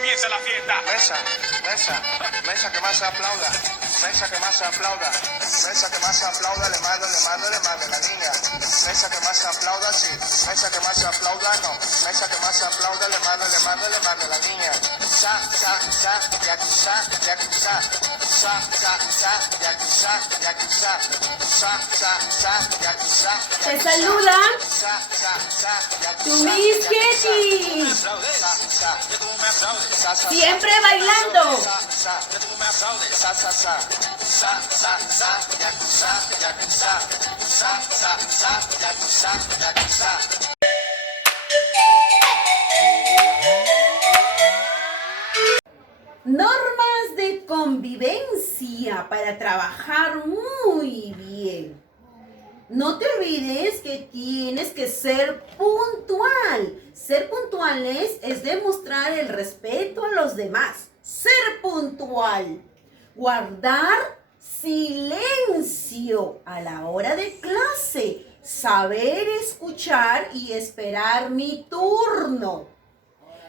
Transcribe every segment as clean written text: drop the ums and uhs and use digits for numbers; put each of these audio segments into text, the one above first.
comienza la fiesta. Mesa, mesa, mesa que más se aplauda. Mesa que más se aplauda. Mesa que más se aplauda, le mando la niña. Mesa que más se aplauda, sí. Mesa que más se aplauda, no. Mesa que más se aplauda, le mando la niña. Sa, sa, sa, yakuza, yakuza. Sa, sa, sa, yakuza, yakuza. Sa, sa, sa, yakuza, yakuza. Te saluda Sa, sa, sa, yakuza. tu Miss Ketty. Sa, sa, sa, sa, Siempre bailando. sa, sa, sa, sa, sa, sa, sa, sa, yakuza, yakuza, sa, sa, sa, yakuza, yakuza. Normas de convivencia para trabajar muy bien. No te olvides que tienes que ser puntual. Ser puntuales es demostrar el respeto a los demás. Ser puntual. Guardar silencio a la hora de clase. Saber escuchar y esperar mi turno.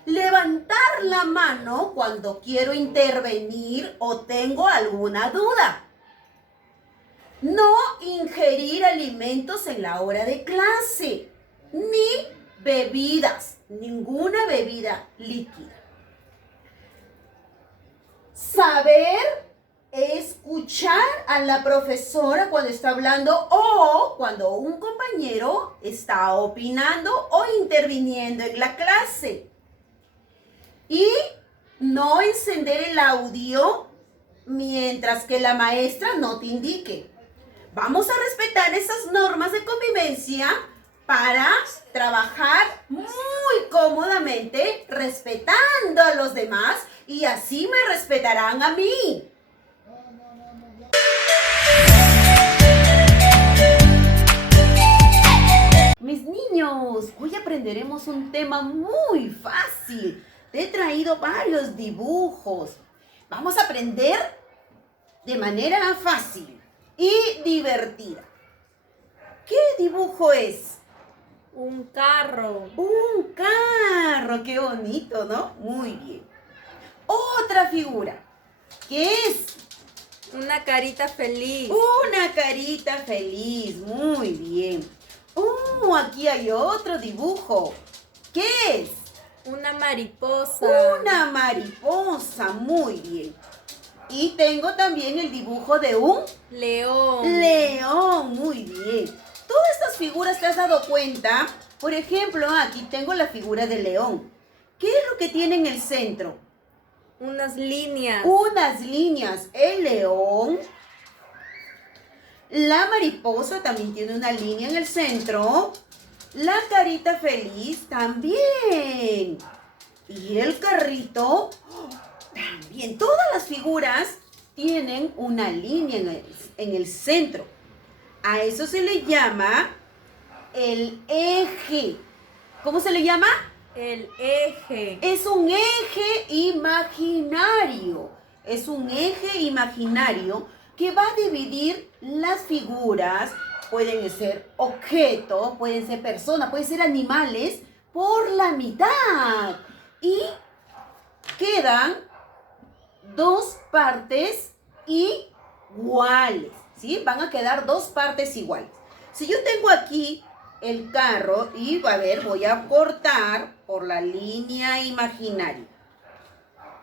Levantar la mano cuando quiero intervenir o tengo alguna duda. No ingerir alimentos en la hora de clase, ni bebidas, ninguna bebida líquida. Saber escuchar a la profesora cuando está hablando o cuando un compañero está opinando o interviniendo en la clase. Y no encender el audio mientras que la maestra no te indique. Vamos a respetar esas normas de convivencia para trabajar muy cómodamente, respetando a los demás y así me respetarán a mí. Mis niños, hoy aprenderemos un tema muy fácil. Te he traído varios dibujos. Vamos a aprender de manera fácil y divertida. ¿Qué dibujo es? Un carro. Un carro, qué bonito, ¿no? Muy bien. Otra figura. ¿Qué es? Una carita feliz. Una carita feliz, muy bien. Aquí hay otro dibujo. ¿Qué es? Una mariposa. Una mariposa, muy bien. Y tengo también el dibujo de un León. león, muy bien. Todas estas figuras, ¿te has dado cuenta? Por ejemplo, aquí tengo la figura del león. ¿Qué es lo que tiene en el centro? Unas líneas. Unas líneas. El león. La mariposa también tiene una línea en el centro. La carita feliz también. Y el carrito también. Todas las figuras tienen una línea en el centro. A eso se le llama el eje. ¿Cómo se le llama? El eje. Es un eje imaginario. Es un eje imaginario que va a dividir las figuras. Pueden ser objetos, pueden ser personas, pueden ser animales por la mitad. Y quedan dos partes iguales, ¿sí? Van a quedar dos partes iguales. Si yo tengo aquí el carro y, a ver, voy a cortar por la línea imaginaria.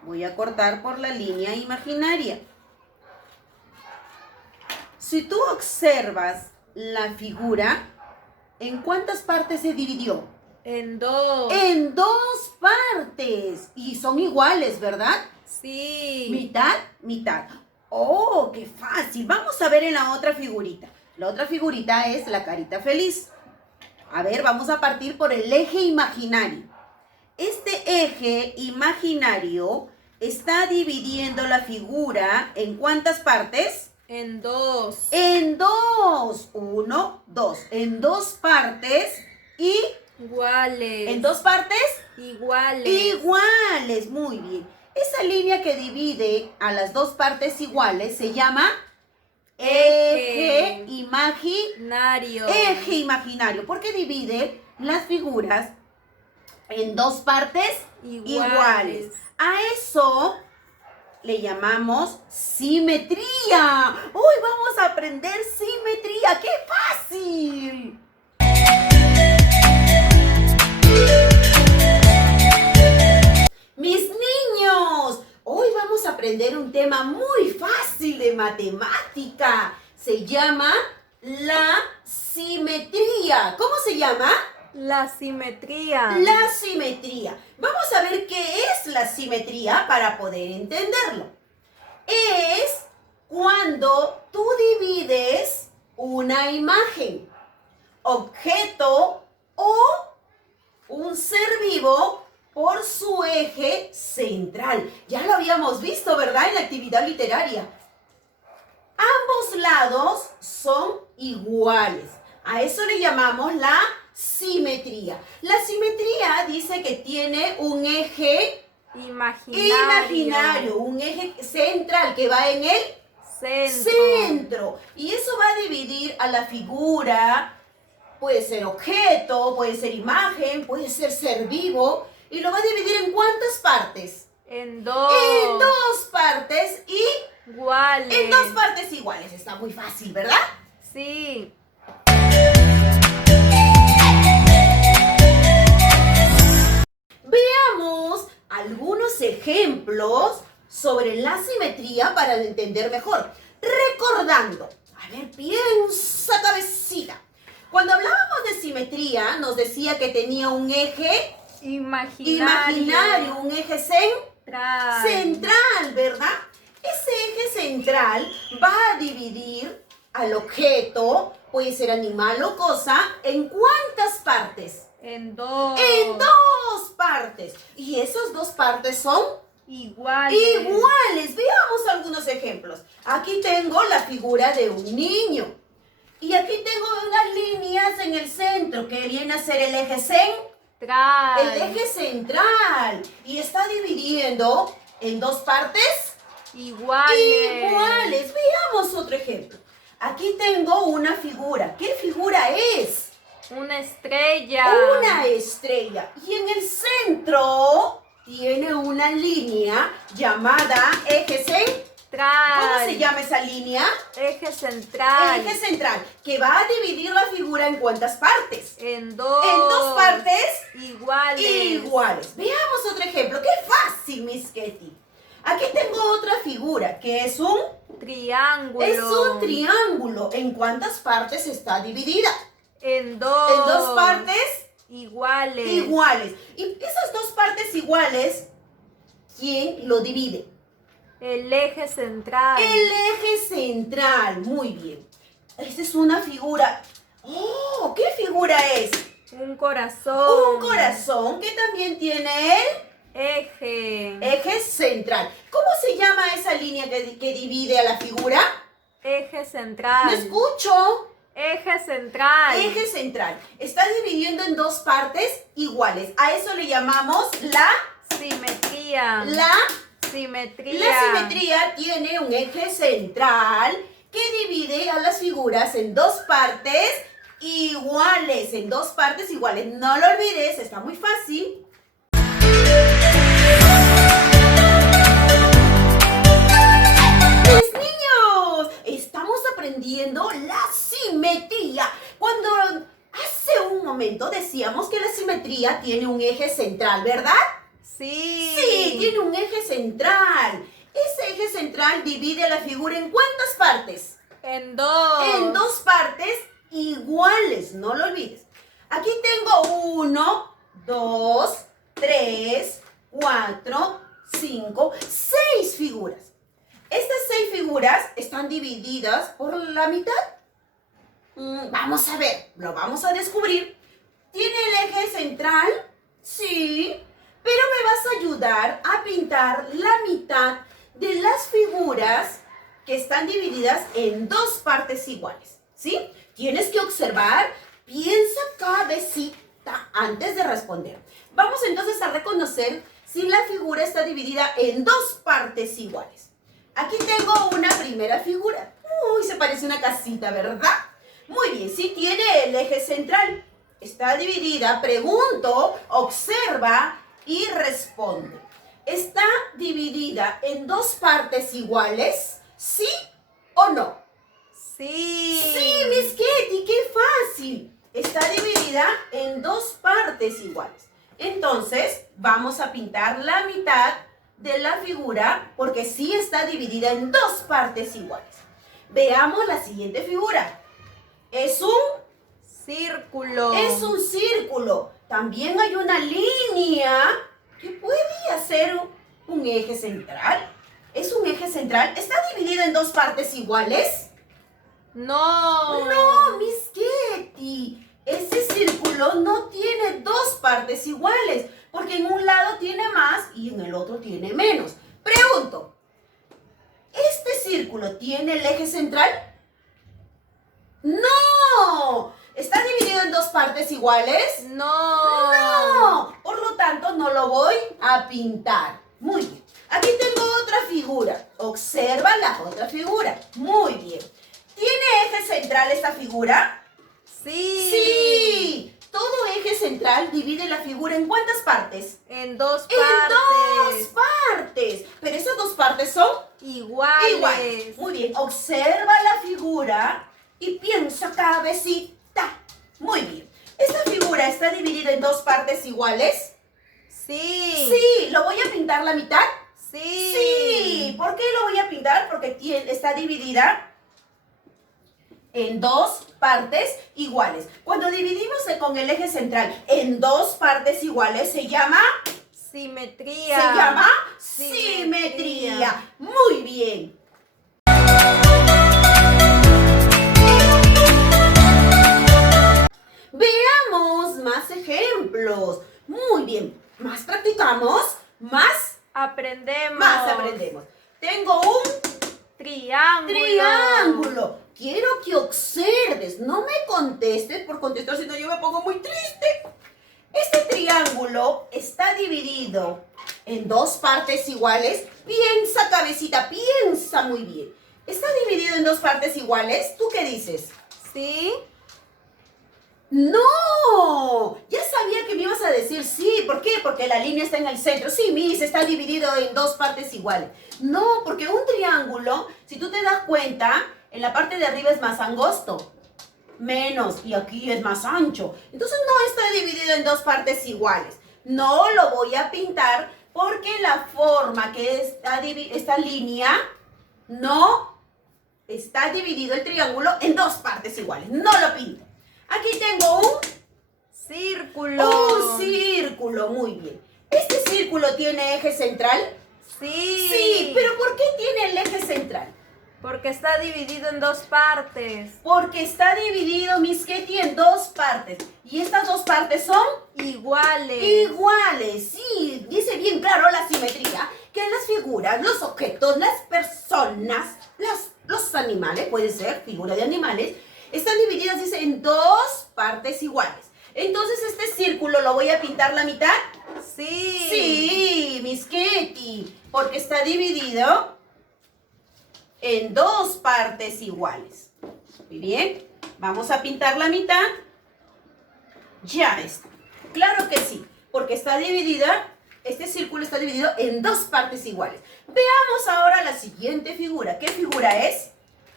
Voy a cortar por la línea imaginaria. Si tú observas la figura, ¿en cuántas partes se dividió? En dos. En dos partes. Y son iguales, ¿verdad? Sí. Mitad, mitad. ¡Oh, qué fácil! Vamos a ver en la otra figurita. La otra figurita es la carita feliz. A ver, vamos a partir por el eje imaginario. Este eje imaginario está dividiendo la figura ¿en cuántas partes? En dos. En dos. Uno, dos. En dos partes y... Iguales. ¿En dos partes? Iguales. Iguales. Muy bien. Esa línea que divide a las dos partes iguales se llama eje imaginario. Nario. Eje imaginario, porque divide las figuras en dos partes iguales. A eso le llamamos simetría. Hoy vamos a aprender simetría. ¡Qué fácil! Mis niños, hoy vamos a aprender un tema muy fácil de matemática. Se llama la simetría. ¿Cómo se llama? La simetría. La simetría. Vamos a ver qué es la simetría para poder entenderlo. Es cuando tú divides una imagen, objeto o un ser vivo por su eje central. Ya lo habíamos visto, ¿verdad? En la actividad literaria. Ambos lados son iguales. A eso le llamamos la simetría. La simetría dice que tiene un eje imaginario, un eje central que va en el centro. Y eso va a dividir a la figura, puede ser objeto, puede ser imagen, puede ser vivo. Y lo va a dividir ¿en cuántas partes? En dos. En dos partes iguales. En dos partes iguales. Está muy fácil, ¿verdad? Sí. Veamos algunos ejemplos sobre la simetría para entender mejor. Recordando, a ver, piensa cabecita. Cuando hablábamos de simetría, nos decía que tenía un eje imaginario, un eje central, ¿verdad? Ese eje central va a dividir al objeto, puede ser animal o cosa, ¿en cuántas partes? En dos. En dos partes. Y esas dos partes son iguales. Veamos algunos ejemplos. Aquí tengo la figura de un niño. Y aquí tengo unas líneas en el centro que viene a ser el eje central. El eje central. Y está dividiendo en dos partes iguales. Veamos otro ejemplo. Aquí tengo una figura. ¿Qué figura es? Una estrella. Una estrella. Y en el centro tiene una línea llamada eje central. ¿Cómo se llama esa línea? Eje central. Eje central, que va a dividir la figura ¿en cuántas partes? En dos. En dos partes iguales. Veamos otro ejemplo. ¡Qué fácil, Miss Ketty! Aquí tengo otra figura que es un triángulo. Es un triángulo. ¿En cuántas partes está dividida? En dos. En dos partes iguales. Y esas dos partes iguales, ¿quién lo divide? El eje central. El eje central. Muy bien. Esta es una figura. ¡Oh! ¿Qué figura es? Un corazón. Un corazón que también tiene el eje central. ¿Cómo se llama esa línea que divide a la figura? Eje central. ¿Me escucho? Eje central. Eje central. Está dividiendo en dos partes iguales. A eso le llamamos la simetría. La simetría. La simetría tiene un eje central que divide a las figuras en dos partes iguales. En dos partes iguales. No lo olvides, está muy fácil. Mis niños, estamos aprendiendo la simetría. Cuando hace un momento decíamos que la simetría tiene un eje central, ¿verdad? Sí. Sí, tiene un eje central. Ese eje central divide a la figura ¿en cuántas partes? En dos. En dos partes iguales, no lo olvides. Aquí tengo 1, 2, 3, 4, 5, 6 figuras. Estas 6 figuras están divididas por la mitad. Vamos a ver, lo vamos a descubrir. ¿Tiene el eje central? Sí. Pero me vas a ayudar a pintar la mitad de las figuras que están divididas en dos partes iguales, ¿sí? Tienes que observar, piensa cabecita antes de responder. Vamos entonces a reconocer si la figura está dividida en dos partes iguales. Aquí tengo una primera figura. Uy, se parece a una casita, ¿verdad? Muy bien, sí tiene el eje central. está dividida, pregunto, observa y responde. ¿Está dividida en dos partes iguales? ¿Sí o no? Sí. Sí, Miss Ketty, qué fácil. Está dividida en dos partes iguales. Entonces, vamos a pintar la mitad de la figura porque sí está dividida en dos partes iguales. Veamos la siguiente figura. Es un Círculo. círculo. También hay una línea que puede ser un eje central. ¿Es un eje central? ¿Está dividido en dos partes iguales? No. No, Miss Ketty. Ese círculo no tiene dos partes iguales, porque en un lado tiene más y en el otro tiene menos. Pregunto, ¿este círculo tiene el eje central? ¡No! ¿Está dividido en dos partes iguales? No. ¡No! Por lo tanto, no lo voy a pintar. Muy bien. Aquí tengo otra figura. Observa la otra figura. Muy bien. ¿Tiene eje central esta figura? Sí. ¡Sí! Todo eje central divide la figura ¿en cuántas partes? En dos ¡En partes. dos partes! Pero esas dos partes son Iguales. iguales. Muy bien. Observa la figura y piensa cabecita. Muy bien. ¿Esta figura está dividida en dos partes iguales? Sí. Sí. ¿Lo voy a pintar la mitad? Sí. Sí. ¿Por qué lo voy a pintar? Porque está dividida en dos partes iguales. Cuando dividimos con el eje central en dos partes iguales, se llama Simetría. simetría. Muy bien. Veamos más ejemplos. Muy bien. Más practicamos, más aprendemos. Tengo un triángulo. Quiero que observes, no me contestes por contestar, si no yo me pongo muy triste. Este triángulo está dividido en dos partes iguales. Piensa, cabecita, piensa muy bien. ¿Está dividido en dos partes iguales? ¿Tú qué dices? Sí. ¡No! Ya sabía que me ibas a decir sí. ¿Por qué? Porque la línea está en el centro. Sí, Miss, está dividido en dos partes iguales. No, porque un triángulo, si tú te das cuenta, en la parte de arriba es más angosto. Menos. Y aquí es más ancho. Entonces no está dividido en dos partes iguales. No lo voy a pintar porque la forma que está esta línea no está dividido el triángulo en dos partes iguales. No lo pinto. Aquí tengo un Círculo. círculo, muy bien. ¿Este círculo tiene eje central? Sí. Sí, pero ¿por qué tiene el eje central? Porque está dividido en dos partes. Porque está dividido, Miss Ketty, en dos partes. Y estas dos partes son Iguales. iguales. Sí, dice bien claro la simetría, que las figuras, los objetos, las personas, los animales, puede ser figura de animales, están divididas, dice, en dos partes iguales. Entonces, este círculo lo voy a pintar la mitad. Sí. Sí, Miss Ketty, porque está dividido en dos partes iguales. Muy bien, vamos a pintar la mitad. Ya está. Claro que sí, porque está dividida, este círculo está dividido en dos partes iguales. Veamos ahora la siguiente figura. ¿Qué figura es?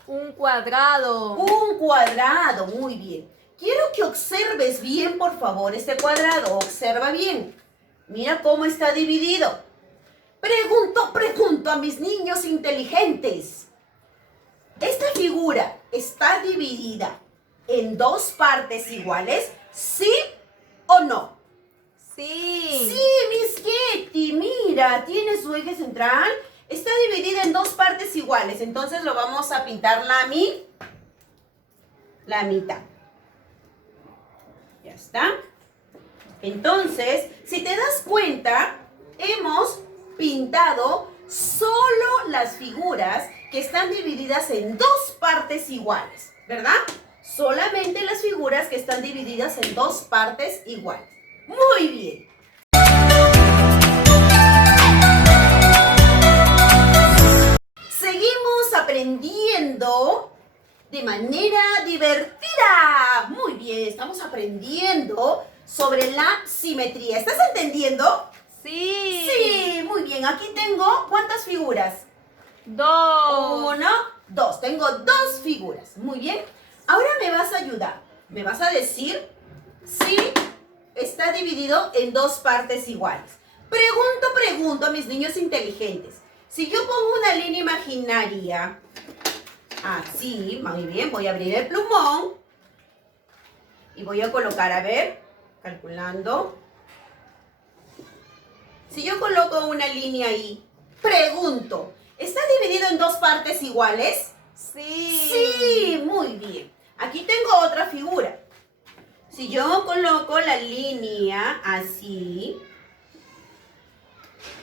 Un cuadrado. Un cuadrado, muy bien. Quiero que observes bien, por favor, este cuadrado. Observa bien. Mira cómo está dividido. Pregunto a mis niños inteligentes. ¿Esta figura está dividida en dos partes iguales? ¿Sí o no? Sí. Sí, Miss Ketty, mira, tiene su eje central. Está dividida en dos partes iguales. Entonces lo vamos a pintar la mitad. Ya está. Entonces, si te das cuenta, hemos pintado solo las figuras que están divididas en dos partes iguales, ¿verdad? Solamente las figuras que están divididas en dos partes iguales. Muy bien. Seguimos aprendiendo de manera divertida. Muy bien, estamos aprendiendo sobre la simetría. ¿Estás entendiendo? Sí. Sí, muy bien. Aquí tengo, ¿cuántas figuras? 2. 1, 2. Tengo 2 figuras. Muy bien. Ahora me vas a ayudar. Me vas a decir si está dividido en 2 partes iguales. Pregunto a mis niños inteligentes. Si yo pongo una línea imaginaria, así, muy bien, voy a abrir el plumón y voy a colocar, a ver, calculando. Si yo coloco una línea ahí, pregunto, ¿está dividido en 2 partes iguales? Sí. Sí, muy bien. Aquí tengo otra figura. Si yo coloco la línea así,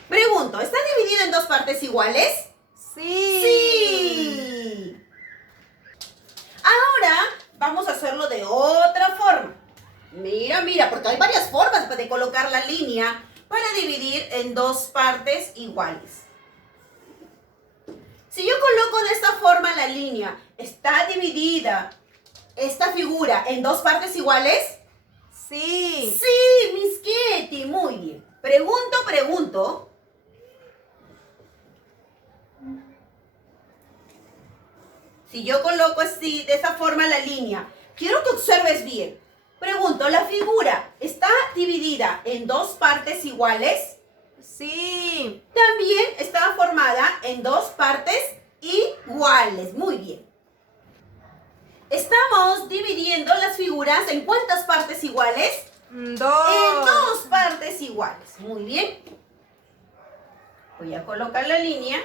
pregunto, ¿está dividido en 2 partes iguales? Sí. Sí. Ahora vamos a hacerlo de otra forma. Mira, porque hay varias formas de colocar la línea para dividir en 2 partes iguales. Si yo coloco de esta forma la línea, ¿está dividida esta figura en 2 partes iguales? Sí. Sí, Miss Kitty, muy bien. Pregunto. Si yo coloco así, de esta forma la línea, quiero que observes bien. Pregunto, ¿la figura está dividida en 2 partes iguales? Sí. También está formada en 2 partes iguales. Muy bien. Estamos dividiendo las figuras en ¿cuántas partes iguales? 2. En 2 partes iguales. Muy bien. Voy a colocar la línea.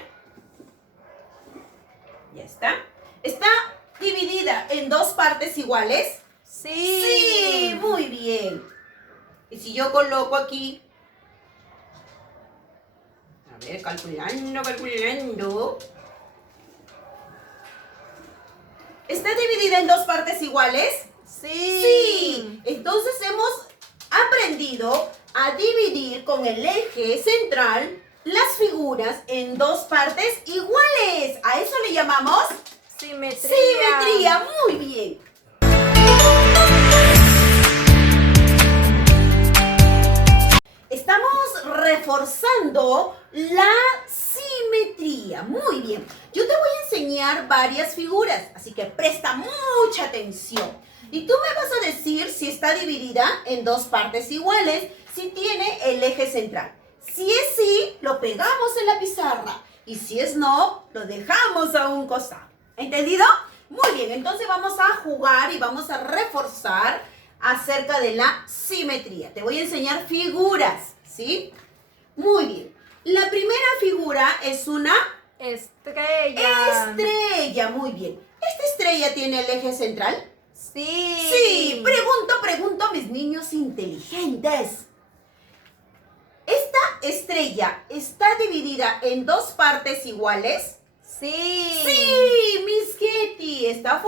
Ya está. ¿Está dividida en 2 partes iguales? Sí. Sí, muy bien. Y si yo coloco aquí, a ver, calculando. ¿Está dividida en 2 partes iguales? Sí. Sí. Entonces hemos aprendido a dividir con el eje central las figuras en 2 partes iguales. A eso le llamamos Simetría. simetría. Muy bien. Estamos reforzando la simetría. Muy bien. Yo te voy a enseñar varias figuras, así que presta mucha atención. Y tú me vas a decir si está dividida en 2 partes iguales, si tiene el eje central. Si es sí, lo pegamos en la pizarra. Y si es no, lo dejamos a un costado. ¿Entendido? Muy bien, entonces vamos a jugar y vamos a reforzar acerca de la simetría. Te voy a enseñar figuras, ¿sí? Muy bien. La primera figura es una Estrella. estrella. Muy bien. ¿Esta estrella tiene el eje central? Sí. Sí. Pregunto a mis niños inteligentes. ¿Esta estrella está dividida en 2 partes iguales? Sí. Sí, Miss Kitty. Está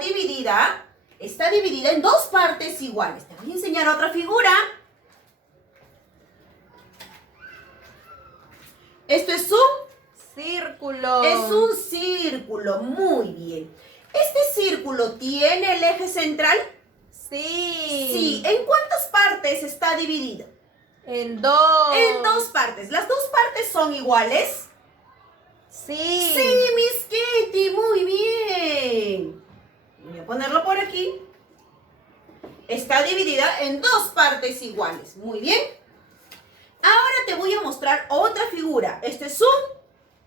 dividida en 2 partes iguales. Te voy a enseñar otra figura. Esto es Círculo. un círculo. Muy bien. ¿Este círculo tiene el eje central? Sí. Sí. ¿En cuántas partes está dividido? En 2. En 2 partes. ¿Las 2 partes son iguales? Sí. Sí, Miss Kitty, muy bien. Voy a ponerlo por aquí. Está dividida en 2 partes iguales. Muy bien. Ahora te voy a mostrar otra figura. Este es un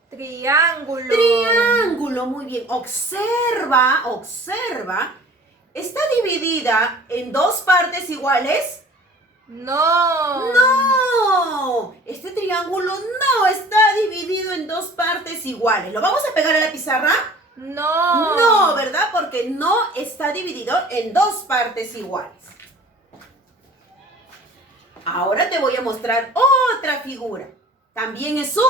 Triángulo. triángulo. Muy bien. Observa. ¿Está dividida en 2 partes iguales? No. ¡No! Este triángulo no está dividido en 2 partes iguales. ¿Lo vamos a pegar a la pizarra? No. No, ¿verdad? Porque no está dividido en 2 partes iguales. Ahora te voy a mostrar otra figura. También es un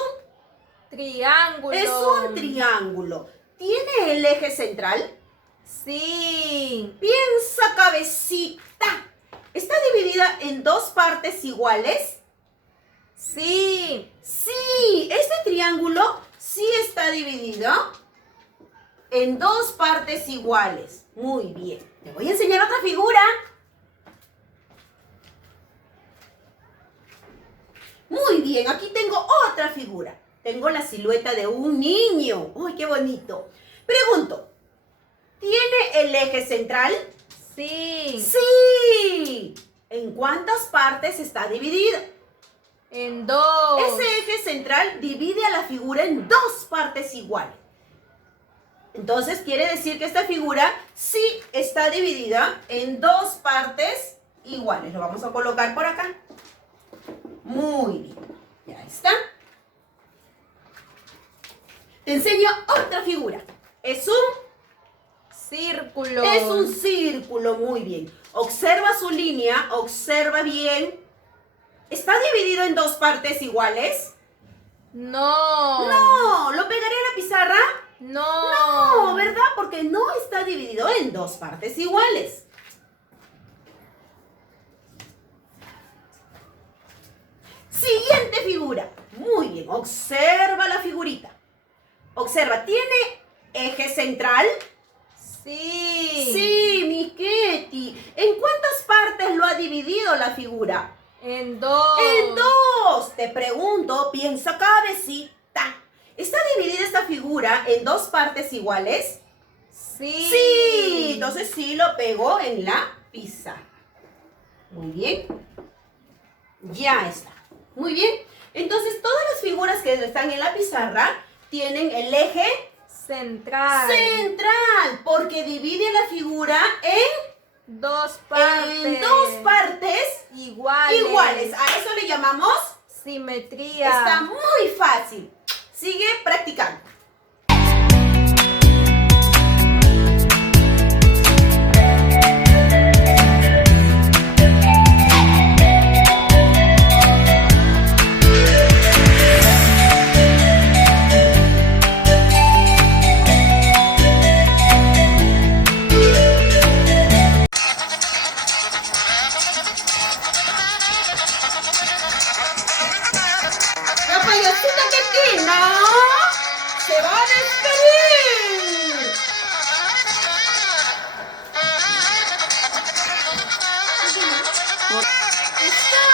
Triángulo. triángulo. ¿Tiene el eje central? Sí. Piensa, cabecita. ¿Está dividida en 2 partes iguales? Sí. Sí, este triángulo sí está dividido en dos partes iguales. Muy bien. Te voy a enseñar otra figura. Muy bien, aquí tengo otra figura. Tengo la silueta de un niño. ¡Uy, qué bonito! Pregunto, ¿tiene el eje central? Sí. ¡Sí! ¿En cuántas partes está dividido? En 2. Ese eje central divide a la figura en dos partes iguales. Entonces, quiere decir que esta figura sí está dividida en dos partes iguales. Lo vamos a colocar por acá. Muy bien. Ya está. Te enseño otra figura. Es Círculo. un círculo. Muy bien. Observa su línea. Observa bien. ¿Está dividido en dos partes iguales? No. No. ¿Lo pegaré en la pizarra? No. No, ¿verdad? Porque no está dividido en dos partes iguales. Siguiente figura. Muy bien, observa la figurita. Observa, ¿tiene eje central? Sí. Sí, mi Ketty. ¿En cuántas partes lo ha dividido la figura? En 2. En dos. Te pregunto, piensa cabecita. ¿Está dividida esta figura en dos partes iguales? Sí. Sí, entonces sí lo pego en la pizarra. Muy bien. Ya está. Muy bien. Entonces todas las figuras que están en la pizarra tienen el eje Central. central, porque divide la figura en 2 partes. iguales. A eso le llamamos. Simetría. Está muy fácil. Sigue practicando. La payasita que tiene se va a despedir. Está